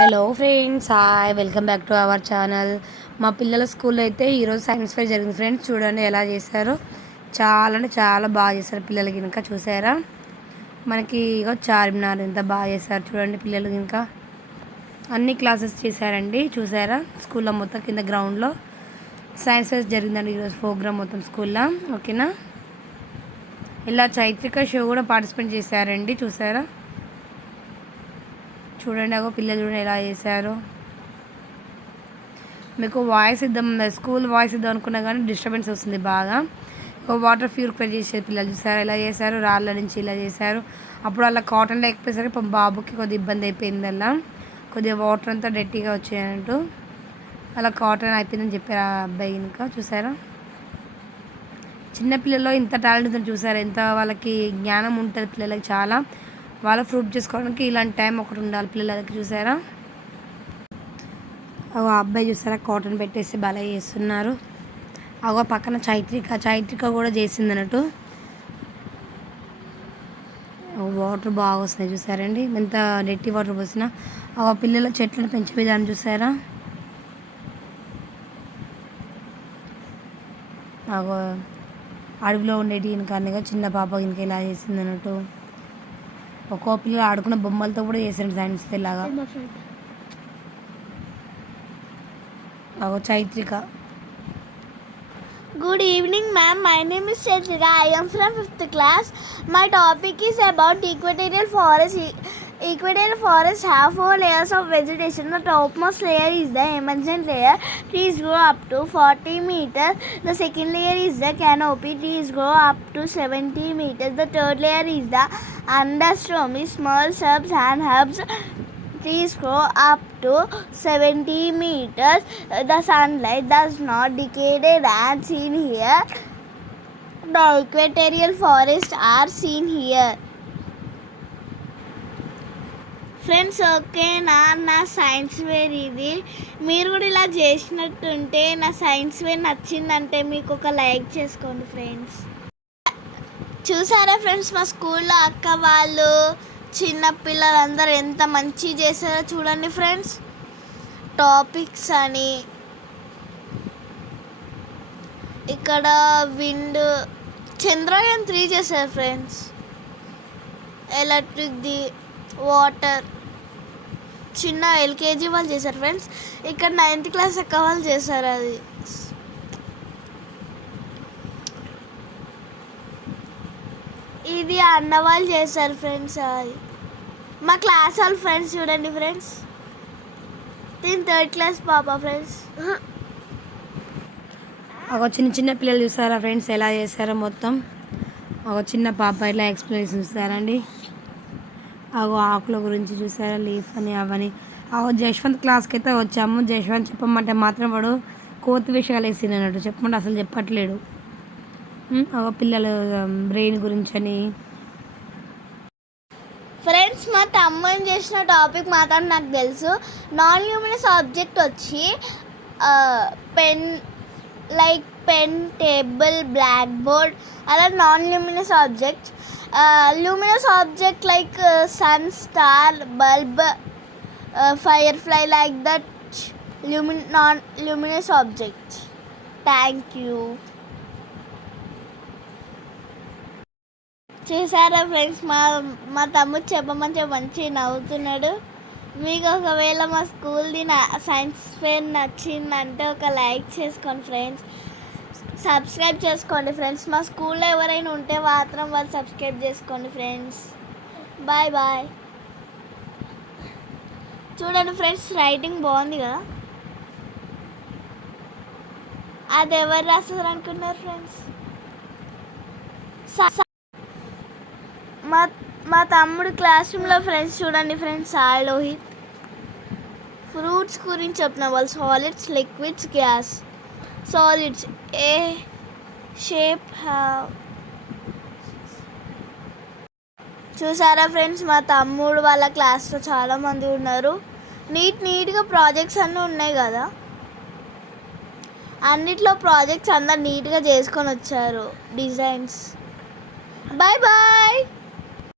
Hello friends, hi, welcome back to our channel. మా పిల్లల స్కూల్లో అయితే ఈరోజు సైన్స్ ఫేర్ జరిగింది ఫ్రెండ్స్. చూడండి ఎలా చేశారో, చాలా అంటే చాలా బాగా చేశారు పిల్లలకి. ఇంకా చూసారా, మనకి ఇగో చార్మినార్ ఎంత బాగా చేశారు చూడండి పిల్లలకి. ఇంకా అన్ని క్లాసెస్ చేశారండి. చూసారా, స్కూల్లో మొత్తం కింద గ్రౌండ్లో సైన్స్ ఫేర్ జరిగిందండి ఈరోజు ప్రోగ్రామ్ మొత్తం స్కూల్లో. ఓకేనా, ఇలా చైత్రిక షో కూడా పార్టిసిపేట్ చేశారండి. చూసారా, చూడండి అగో పిల్లలు చూడండి ఎలా చేశారు. మీకు వాయిస్ ఇద్దాం, స్కూల్ వాయిస్ ఇద్దాం అనుకున్నా కానీ డిస్టర్బెన్స్ వస్తుంది బాగా. వాటర్ ప్యూరిఫై చేసే పిల్లలు చూసారు ఎలా చేశారు, రాళ్ళ నుంచి ఇలా చేశారు. అప్పుడు అలా కాటన్ లేకపోయేసరికి బాబుకి కొద్దిగా ఇబ్బంది అయిపోయింది. అలా కొద్దిగా వాటర్ అంతా డెట్టిగా వచ్చాయంటూ అలా కాటన్ అయిపోయిందని చెప్పారు ఆ అబ్బాయి. ఇంకా చూసారా, చిన్నపిల్లల్లో ఇంత టాలెంట్ ఉందని చూసారు. ఎంత వాళ్ళకి జ్ఞానం ఉంటుంది పిల్లలకి చాలా. వాళ్ళు ప్రూఫ్ చేసుకోవడానికి ఇలాంటి టైం ఒకటి ఉండాలి పిల్లలకి. చూసారా, అగో అబ్బాయి చూసారా కాటన్ పెట్టేసి భలే చేస్తున్నారు. అగో పక్కన చైత్రిక కూడా చేసింది అన్నట్టు. వాటర్ బాగా వస్తున్నాయి చూసారండి, ఎంత డెట్టి వాటర్ పోసినా. అగో పిల్లల చెట్లను పెంచే విధానం చూసారా. అగో అడవిలో ఉండేటి ఇంకా చిన్న పాప ఇంకా ఇలా చేసింది అన్నట్టు. ఒక్కో పిల్లలు ఆడుకున్న బొమ్మలతో కూడా చేశారు సైన్స్ ఫేర్ లాగా. అగో Chaitrika. Good evening, ma'am. My name is Chaitrika. I am from 5th class. My topic is about equatorial forest. Equatorial forests have 4 layers of vegetation. The topmost layer is the emergent layer. Trees grow up to 40 meters. The second layer is the canopy. Trees grow up to 70 meters. The third layer is the understory. Small shrubs and herbs. Trees grow up to 70 meters. The sunlight does not decay and seen here. The equatorial forests are seen here. Friends, ఓకేనా నా science wear ఇది. మీరు కూడా ఇలా చేసినట్టుంటే, నా science wear నచ్చిందంటే మీకు ఒక లైక్ చేసుకోండి ఫ్రెండ్స్. చూసారా ఫ్రెండ్స్, మా స్కూల్లో అక్క వాళ్ళు చిన్నపిల్లలందరూ ఎంత మంచి చేశారో చూడండి ఫ్రెండ్స్. టాపిక్స్ అని ఇక్కడ విండ్, చంద్రయాన్ 3 చేశారు ఫ్రెండ్స్. ఎలక్ట్రిక్ది, వాటర్ చిన్న ఎల్కేజీ వాళ్ళు చేశారు ఫ్రెండ్స్. ఇక్కడ 9th క్లాస్ అక్క వాళ్ళు చేశారు. అది ఇది అన్న వాళ్ళు చేశారు ఫ్రెండ్స్. అది మా క్లాస్ వాళ్ళు ఫ్రెండ్స్. చూడండి ఫ్రెండ్స్, దీని 3rd క్లాస్ పాప ఫ్రెండ్స్. ఒక చిన్న పిల్లలు చూసారా ఫ్రెండ్స్ ఎలా చేశారో మొత్తం. ఒక చిన్న పాప ఇట్లా ఎక్స్ప్లెనేషన్ చూసారండి. అగో ఆకుల గురించి చూసారా, లీఫ్ అని అవని. అగో జశ్వంత్ క్లాస్కి అయితే వచ్చాము. జశ్వంత్ చెప్పమంటే మాత్రం వాడు కోతి విషయాలు వేసింది అన్నట్టు, చెప్పమంటే అసలు చెప్పట్లేడు. అగో పిల్లలు బ్రెయిన్ గురించి అని. ఫ్రెండ్స్, మా తమ్ముని చేసిన టాపిక్ మాత్రం నాకు తెలుసు. నాన్ ల్యూమినస్ ఆబ్జెక్ట్ వచ్చి pen, like pen, table, black board, అలా non luminous object. luminous object like sun, star, bulb, firefly, like that non-luminous object. Thank you. చూసారా ఫ్రెండ్స్, మా తమ్ముడు చెప్పమంటే మంచి నవ్వుతున్నాడు. మీకు ఒకవేళ మా స్కూల్ది సైన్స్ ఫేర్ నచ్చిందంటే ఒక లైక్ చేసుకోండి ఫ్రెండ్స్. సబ్స్క్రైబ్ చేసుకోండి ఫ్రెండ్స్. మా స్కూల్లో ఎవరైనా ఉంటే మాత్రం వాళ్ళు సబ్స్క్రైబ్ చేసుకోండి ఫ్రెండ్స్. Bye bye. చూడండి ఫ్రెండ్స్, రైటింగ్ బాగుంది కదా. అది ఎవరు రాస్తారు అనుకున్నారు ఫ్రెండ్స్? మా తమ్ముడు క్లాస్ రూమ్లో ఫ్రెండ్స్. చూడండి ఫ్రెండ్స్, సాయి లోహిత్ ఫ్రూట్స్ గురించి చెప్తున్నా వాళ్ళు. Solids, liquids, gas. Solids A shape have. చూసారా ఫ్రెండ్స్, మా తమ్ముడు వాళ్ళ క్లాస్లో చాలామంది ఉన్నారు. నీట్గా ప్రాజెక్ట్స్ అన్నీ ఉన్నాయి కదా. అన్నిట్లో ప్రాజెక్ట్స్ అందరు నీట్గా చేసుకొని వచ్చారు, డిజైన్స్. Bye bye.